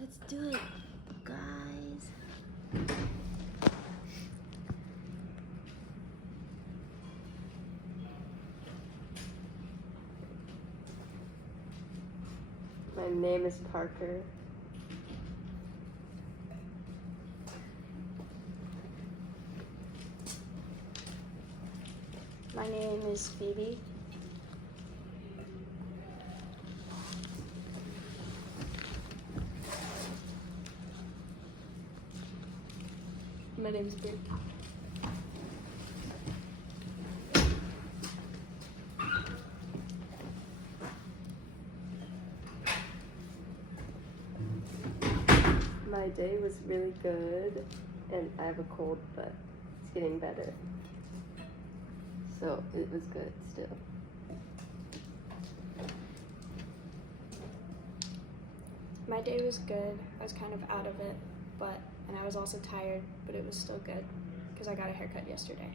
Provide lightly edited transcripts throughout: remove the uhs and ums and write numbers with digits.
Let's do it, guys. My name is Parker. My name is Phoebe. My name's Bree. My day was really good, and I have a cold, but it's getting better. So it was good still. My day was good. I was kind of out of it, and I was also tired, but it was still good because I got a haircut yesterday.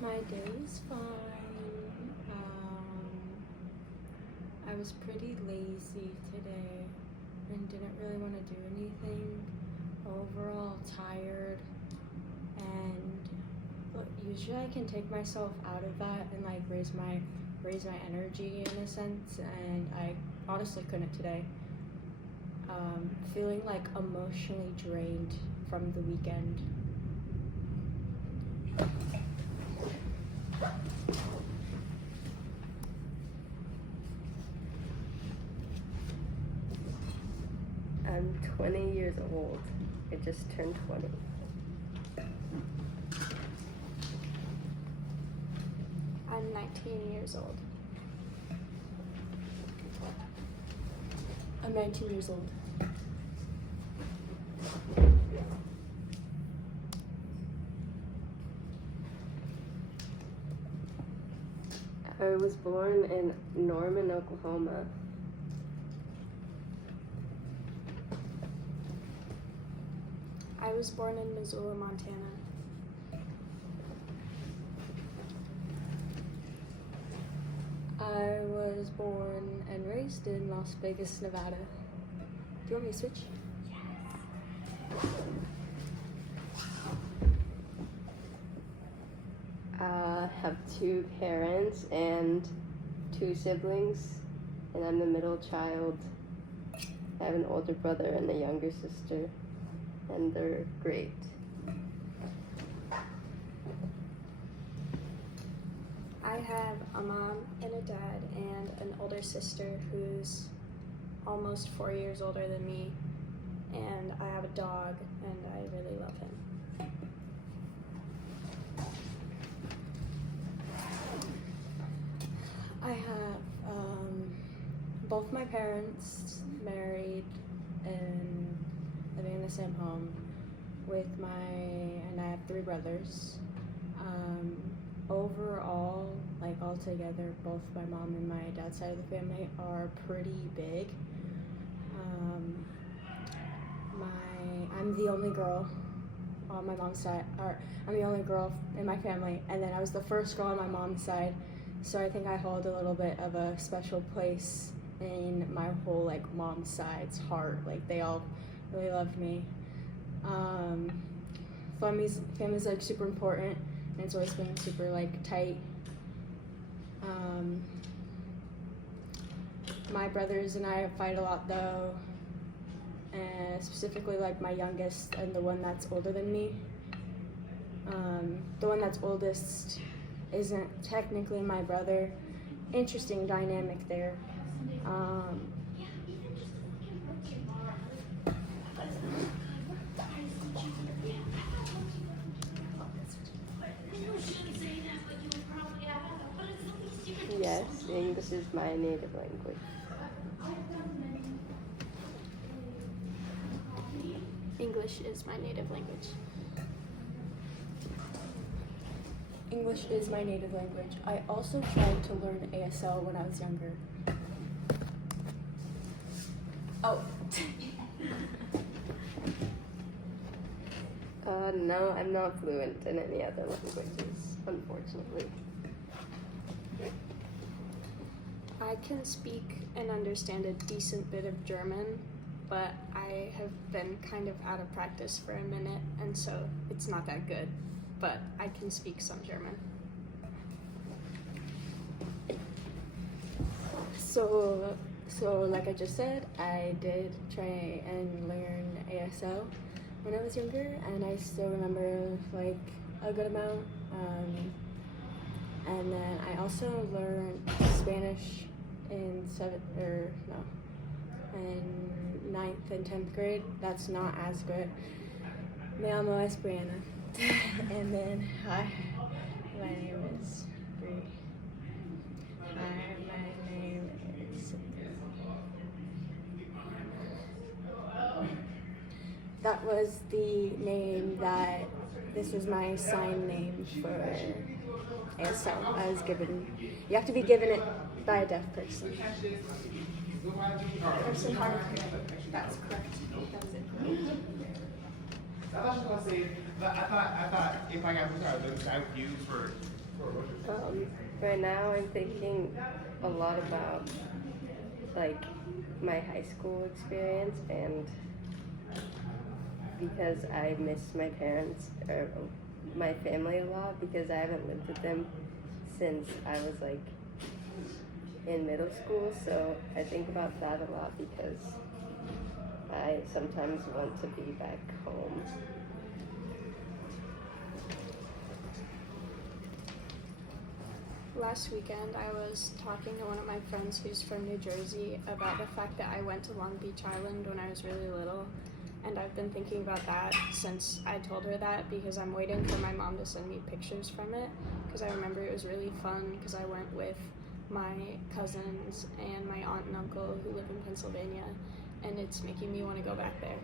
My day was fine. I was pretty lazy today and didn't really want to do anything. Overall tired, and usually I can take myself out of that and like raise my energy in a sense, and I honestly couldn't today. Feeling like emotionally drained from the weekend. I'm 20 years old. I just turned 20. I'm 19 years old. I'm 19 years old. I was born in Norman, Oklahoma. I was born in Missoula, Montana. I was born and raised in Las Vegas, Nevada. Do you want me to switch? I have 2 parents and 2 siblings, and I'm the middle child. I have an older brother and a younger sister, and they're great. I have a mom and a dad and an older sister who's almost 4 years older than me, and I have a dog, and I really love him. I have both my parents married and living in the same home and I have 3 brothers. Overall, like all together, both my mom and my dad's side of the family are pretty big. I'm the only girl on my mom's side, or I'm the only girl in my family, and then I was the first girl on my mom's side, so I think I hold a little bit of a special place in my whole like mom's side's heart. Like they all really love me. Family's like super important, and it's always been super like tight. My brothers and I fight a lot though, and specifically like my youngest and the one that's older than me. The one that's oldest isn't technically my brother. Interesting dynamic there. Yes, English is my native language. English is my native language. English is my native language. I also tried to learn ASL when I was younger. Oh. No, I'm not fluent in any other languages, unfortunately. I can speak and understand a decent bit of German, but I have been kind of out of practice for a minute, and so it's not that good. But I can speak some German. So like I just said, I did try and learn ASL when I was younger, and I still remember like a good amount. And then I also learned Spanish in in 9th and 10th grade. That's not as good. Me llamo es Brianna. And then hi, my name is Bree. Hi, my name is. That was the name that. This was my sign name for ASL. I was given. You have to be given it by a deaf person. Person hard of hearing. That's correct. That was it. I thought she was gonna say. I thought if I got this, I would use for. Right now I'm thinking a lot about like my high school experience, and because I miss my parents or my family a lot because I haven't lived with them since I was like in middle school, so I think about that a lot because I sometimes want to be back home. Last weekend, I was talking to one of my friends who's from New Jersey about the fact that I went to Long Beach Island when I was really little. And I've been thinking about that since I told her that because I'm waiting for my mom to send me pictures from it. Because I remember it was really fun because I went with my cousins and my aunt and uncle who live in Pennsylvania. And it's making me want to go back there.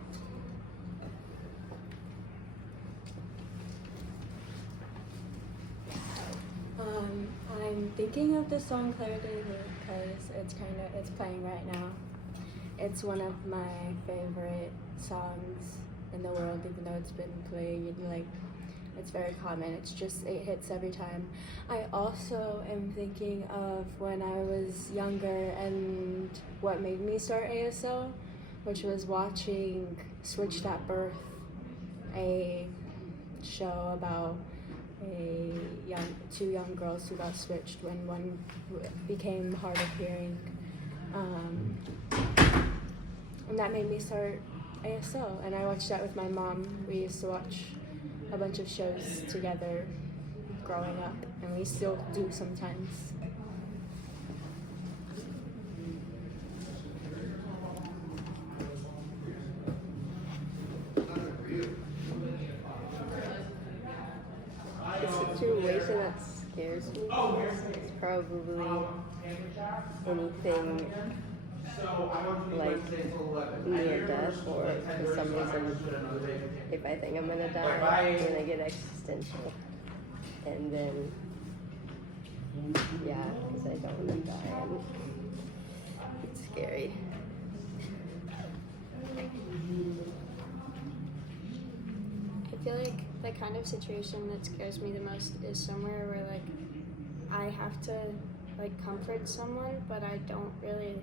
I'm thinking of the song Clarity because it's playing right now. It's one of my favorite songs in the world, even though it's been played like it's very common. It hits every time. I also am thinking of when I was younger and what made me start ASL, which was watching Switched at Birth, a show about two young girls who got switched when one became hard of hearing, and that made me start ASL. And I watched that with my mom. We used to watch a bunch of shows together growing up, and we still do sometimes. The situation that scares me is probably anything like near death, or for some reason if I think I'm gonna die, then I get existential, and then yeah, because I don't want to die, and it's scary. I feel like the kind of situation that scares me the most is somewhere where like I have to like comfort someone, but I don't really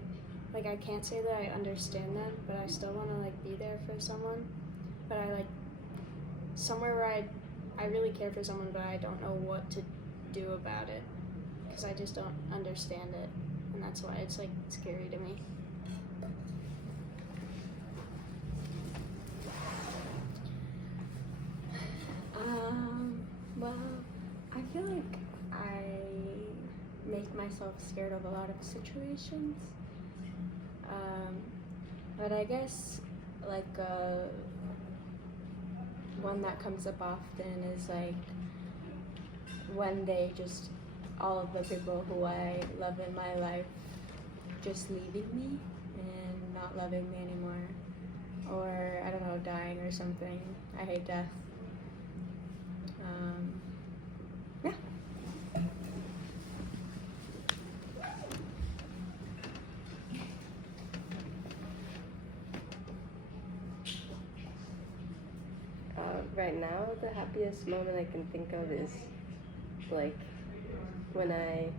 like, I can't say that I understand them, but I still want to like be there for someone. But I like somewhere where I really care for someone, but I don't know what to do about it because I just don't understand it, and that's why it's like scary to me. Well, I feel like I make myself scared of a lot of situations. But I guess like one that comes up often is like one day just all of the people who I love in my life just leaving me and not loving me anymore, or I don't know, dying or something. I hate death. Yeah. Right now, the happiest moment I can think of is like when I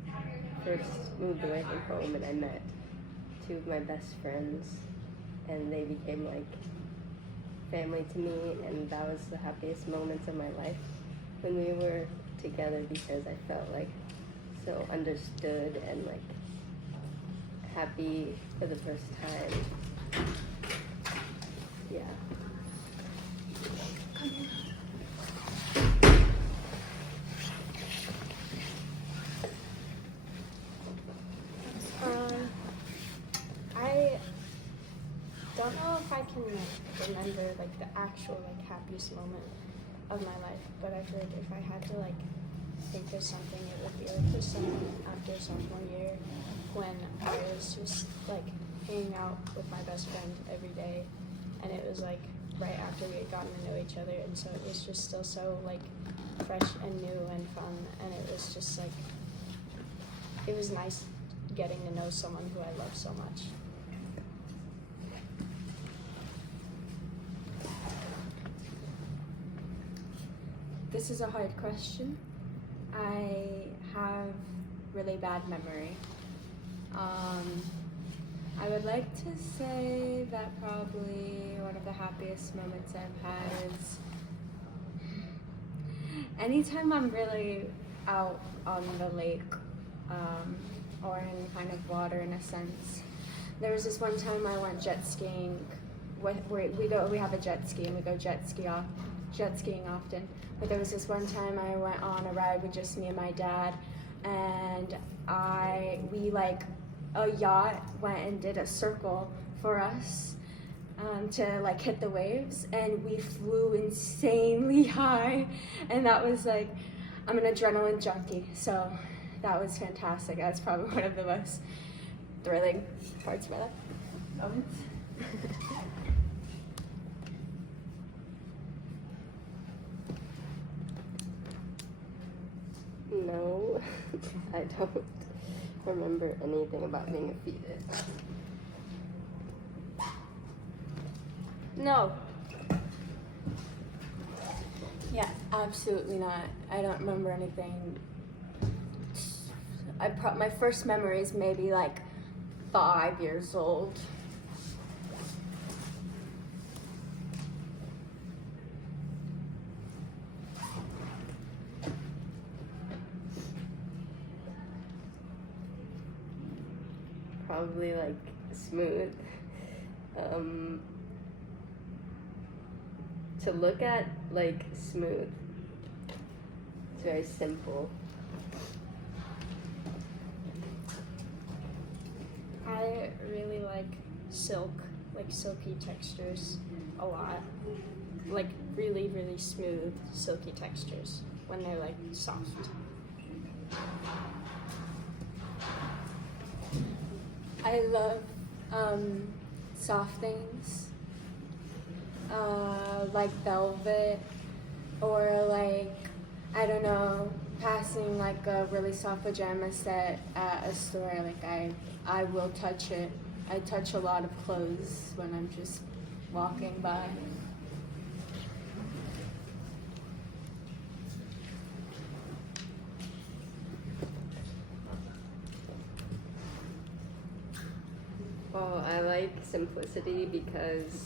first moved away from home and I met two of my best friends, and they became like family to me, and that was the happiest moments of my life when we were together, because I felt like so understood and like happy for the first time. Yeah. I don't know if I can remember like the actual like happiest moment of my life, but I feel like if I had to like think of something, it would be like the summer after sophomore year when I was just like hanging out with my best friend every day, and it was like right after we had gotten to know each other, and so it was just still so like fresh and new and fun, and it was just like it was nice getting to know someone who I love so much. This is a hard question. I have really bad memory. I would like to say that probably one of the happiest moments I've had is anytime I'm really out on the lake, or in any kind of water in a sense. There was this one time I went jet skiing. We have a jet ski and we go jet skiing often. But there was this one time I went on a ride with just me and my dad, and a yacht went and did a circle for us to like hit the waves, and we flew insanely high, and that was like, I'm an adrenaline junkie, so that was fantastic. That's probably one of the most thrilling parts of my life. Moments. No, I don't remember anything about being a fetus. No. Yeah, absolutely not. I don't remember anything. My first memory is maybe like 5 years old. Probably like smooth. To look at, like smooth. It's very simple. I really like silky textures a lot. Like really, really smooth, silky textures when they're like soft. I love soft things, like velvet, or like, I don't know, passing like a really soft pajama set at a store. Like I will touch it. I touch a lot of clothes when I'm just walking by. Well, I like simplicity because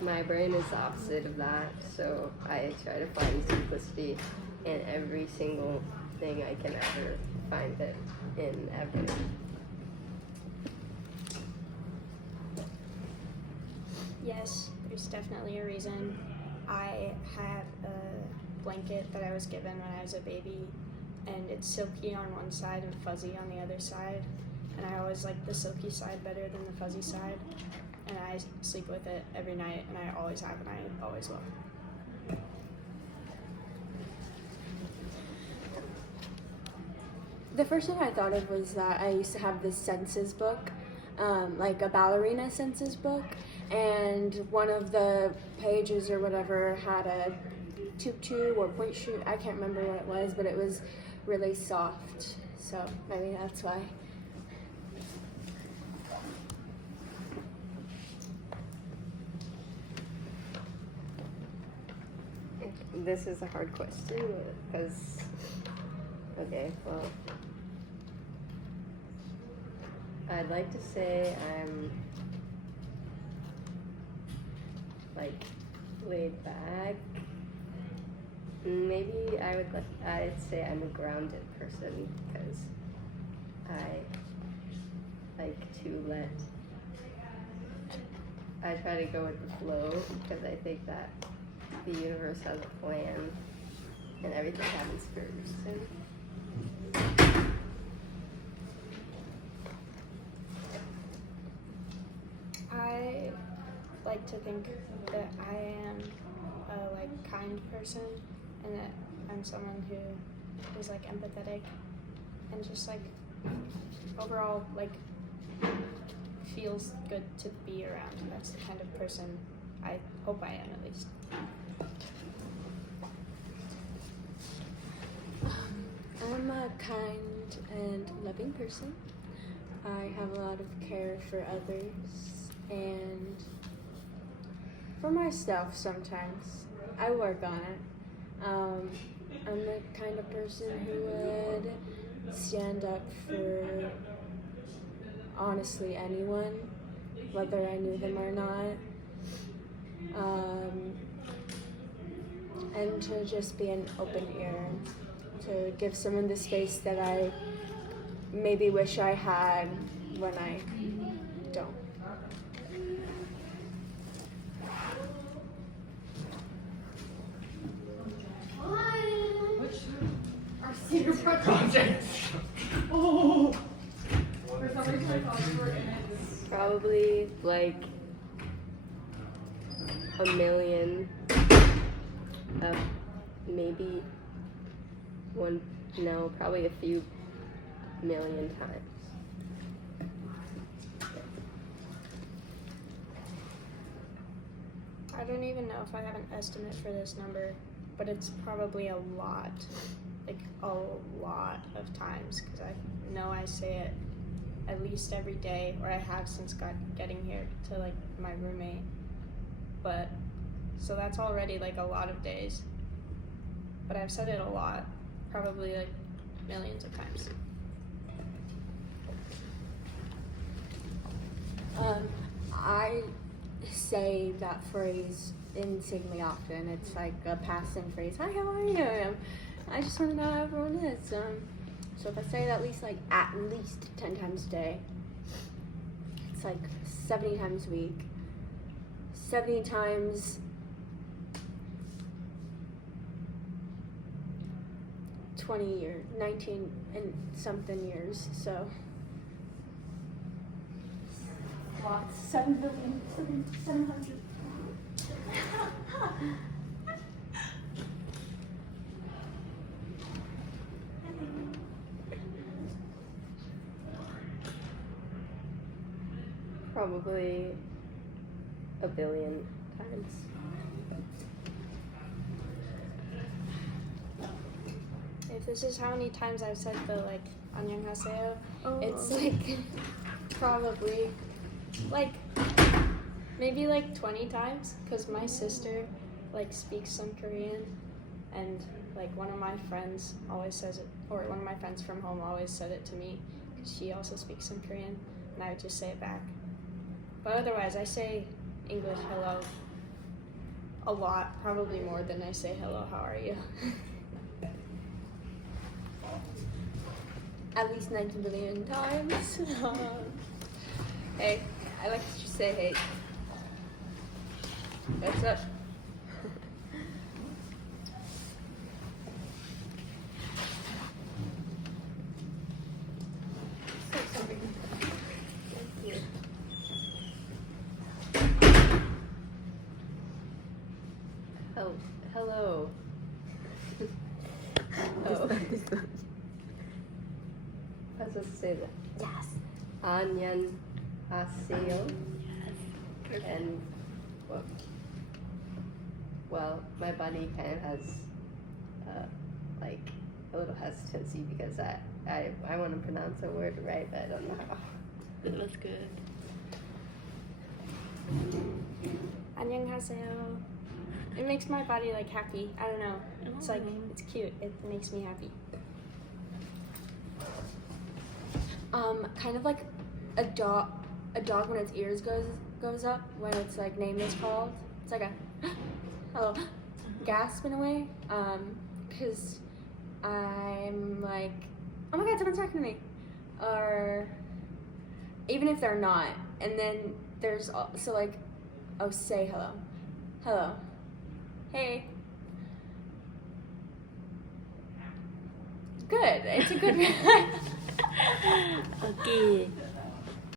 my brain is the opposite of that, so I try to find simplicity in every single thing I can ever find it in ever. Yes, there's definitely a reason. I had a blanket that I was given when I was a baby, and it's silky on one side and fuzzy on the other side. And I always like the silky side better than the fuzzy side. And I sleep with it every night, and I always have, and I always will. The first thing I thought of was that I used to have this senses book, like a ballerina senses book, and one of the pages or whatever had a tutu or point shoe. I can't remember what it was, but it was really soft. So maybe that's why. This is a hard question because, okay, well, I'd like to say I'm like laid back. Maybe I'd say I'm a grounded person because I like to I try to go with the flow because I think that the universe has a plan and everything happens for a reason. I like to think that I am a like kind person and that I'm someone who is like empathetic and just like overall like feels good to be around. That's the kind of person I hope I am at least. I'm a kind and loving person. I have a lot of care for others and for myself sometimes. I work on it. I'm the kind of person who would stand up for honestly anyone, whether I knew them or not. And to just be an open ear, to give someone the space that I maybe wish I had when I don't. Our senior project. Oh. For some reason I thought we were in it. Probably like a million, maybe probably a few million times. I don't even know if I have an estimate for this number, but it's probably a lot, like a lot of times, because I know I say it at least every day, or I have since getting here to like my roommate. But so that's already like a lot of days. But I've said it a lot, probably like millions of times. I say that phrase insanely often. It's like a passing phrase. Hi, how are you? I just want to know how everyone is. So if I say it at least 10 times a day, it's like 70 times a week. 70 times 20 years, 19 and something years, so. Lots. 7 billion, 700. Probably a billion times. If this is how many times I've said the like 안녕하세요, it's like probably like maybe like 20 times, because my sister like speaks some Korean, and like one of my friends always says it, or one of my friends from home always said it to me, because she also speaks some Korean, and I would just say it back. But otherwise I say English hello a lot, probably more than I say hello, how are you? At least 19 billion times. Hey, I like to just say hey. What's up? Oh, hello. Oh. I was supposed to say that. Yes. 안녕하세요. Yes. And well, my body kind of has like a little hesitancy because I want to pronounce a word right, but I don't know how. It was good. 안녕하세요. It makes my body like happy. I don't know. It's like it's cute. It makes me happy. Kind of like a dog when its ears goes up when its like name is called. It's like a hello gasp in a way. Because I'm like, oh my god, someone's talking to me, or even if they're not. And then there's also like, oh, say hello, hey. Good. It's a good. Okay.